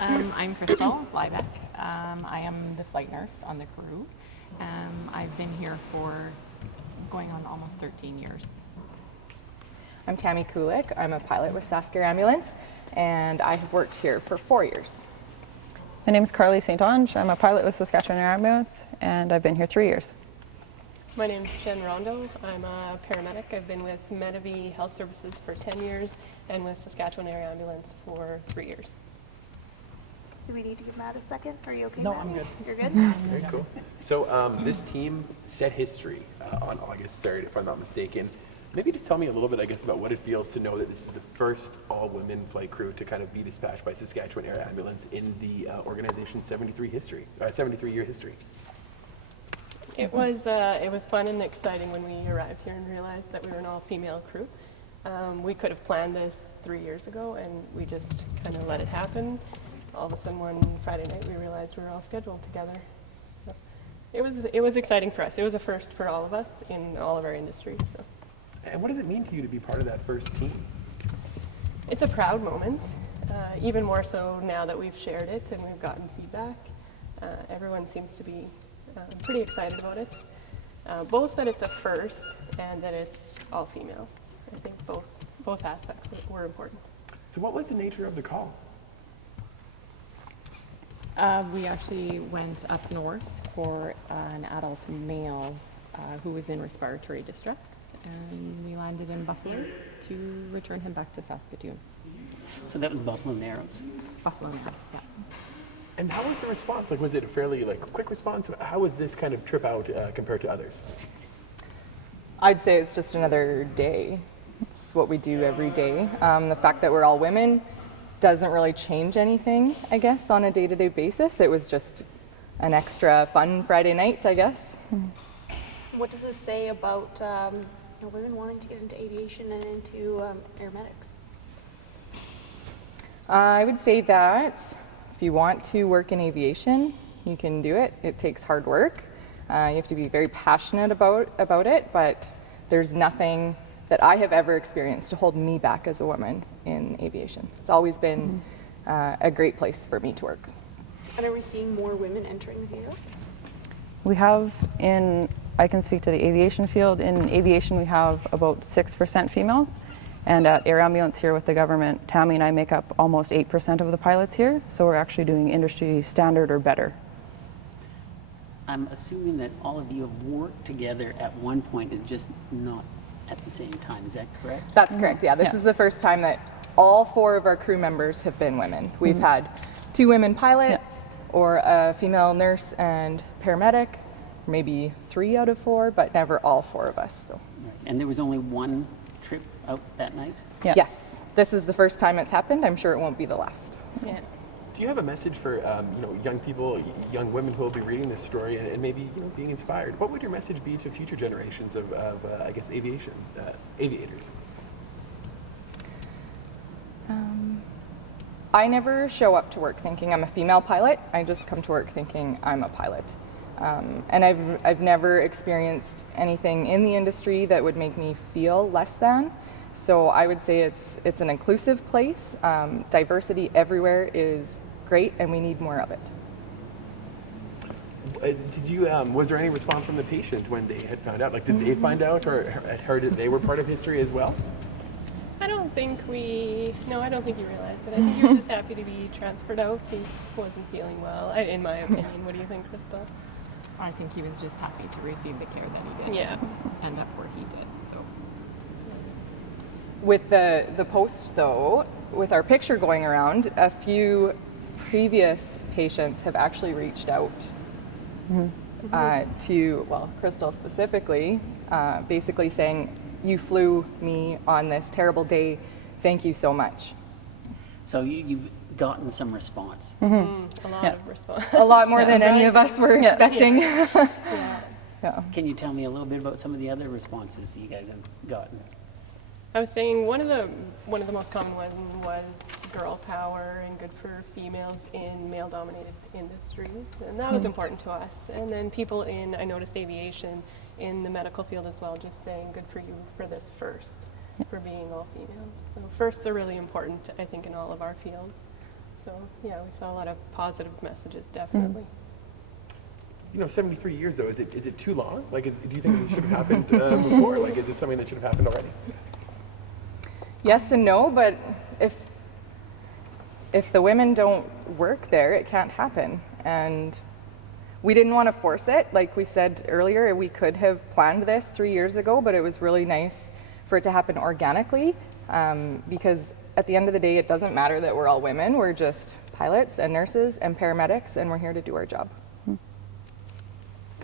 I'm Crystal Liebeck. I am the flight nurse on the crew. I've been here for going on almost 13 years. I'm Tammy Kulik. I'm a pilot with Saskatchewan Ambulance, and I have worked here for 4 years. My name is Carly St. Ange. I'm a pilot with Saskatchewan Air Ambulance, and I've been here 3 years. My name is Jen Rondo. I'm a paramedic. I've been with Medavie Health Services for 10 years and with Saskatchewan Air Ambulance for 3 years. Do we need to give Matt a second? Are you okay, No, Matt? I'm good. You're good? Very cool. So this team set history on August 3rd, if I'm not mistaken. Maybe just tell me a little bit, I guess, about what it feels to know that this is the first all-women flight crew to kind of be dispatched by Saskatchewan Air Ambulance in the organization's 73-year history. It was fun and exciting when we arrived here and realized that we were an all-female crew. We could have planned this 3 years ago, and we just kind of let it happen. All of a sudden, one Friday night, we realized we were all scheduled together. So it was exciting for us. It was a first for all of us in all of our industries. So. And what does it mean to you to be part of that first team? It's a proud moment, even more so now that we've shared it and we've gotten feedback. Everyone seems to be pretty excited about it, both that it's a first and that it's all females. I think both aspects were important. So what was the nature of the call? We actually went up north for an adult male who was in respiratory distress, and we landed in Buffalo to return him back to Saskatoon. So that was Buffalo Narrows. Buffalo Narrows, yeah. And how was the response? Like, was it a fairly quick response? How was this kind of trip out compared to others? I'd say it's just another day. It's what we do every day. The fact that we're all women doesn't really change anything, I guess, on a day-to-day basis. It was just an extra fun Friday night, I guess. What does this say about women wanting to get into aviation and into paramedics? I would say that if you want to work in aviation, you can do it. It takes hard work. You have to be very passionate about it, but there's nothing that I have ever experienced to hold me back as a woman in aviation. It's always been a great place for me to work. And are we seeing more women entering the field? We have I can speak to the aviation field. In aviation, we have about 6% females. And at Air Ambulance here with the government, Tammy and I make up almost 8% of the pilots here. So we're actually doing industry standard or better. I'm assuming that all of you have worked together at one point, is just not at the same time. Is that correct? That's correct, yeah. This is the first time that all 4 of our crew members have been women. We've had 2 women pilots or a female nurse and paramedic, maybe 3 out of 4, but never all 4 of us. So. Right. And there was only one trip out that night? Yeah. Yes, this is the first time it's happened. I'm sure it won't be the last. Yeah. Do you have a message for young people, young women who will be reading this story and maybe being inspired? What would your message be to future generations of I guess, aviation aviators? I never show up to work thinking I'm a female pilot. I just come to work thinking I'm a pilot. And I've never experienced anything in the industry that would make me feel less than. So I would say it's an inclusive place. Diversity everywhere is great, and we need more of it. Was there any response from the patient when they had found out? Like, did they find out or had heard that they were part of history as well? I don't think he realized it. I think he was just happy to be transferred out. He wasn't feeling well, in my opinion. What do you think, Crystal? I think he was just happy to receive the care that he did. Yeah. End up where he did, so. With the post, though, with our picture going around, a few previous patients have actually reached out to, Crystal specifically, basically saying, "You flew me on this terrible day. Thank you so much." So you've gotten some response. A lot of response. A lot more than any of us were expecting. Yeah. Can you tell me a little bit about some of the other responses that you guys have gotten? I was saying one of the most common ones was girl power and good for females in male-dominated industries, and that was important to us. And then people I noticed aviation in the medical field as well, just saying good for you for this first, for being all females. So firsts are really important, I think, in all of our fields. So yeah, we saw a lot of positive messages, definitely. You know, 73 years though, is it too long? Like, do you think it should have happened before? Like, is this something that should have happened already? Yes and no, but if the women don't work there, it can't happen. And we didn't want to force it. Like we said earlier, we could have planned this 3 years ago, but it was really nice for it to happen organically, because at the end of the day, it doesn't matter that we're all women. We're just pilots and nurses and paramedics, and we're here to do our job.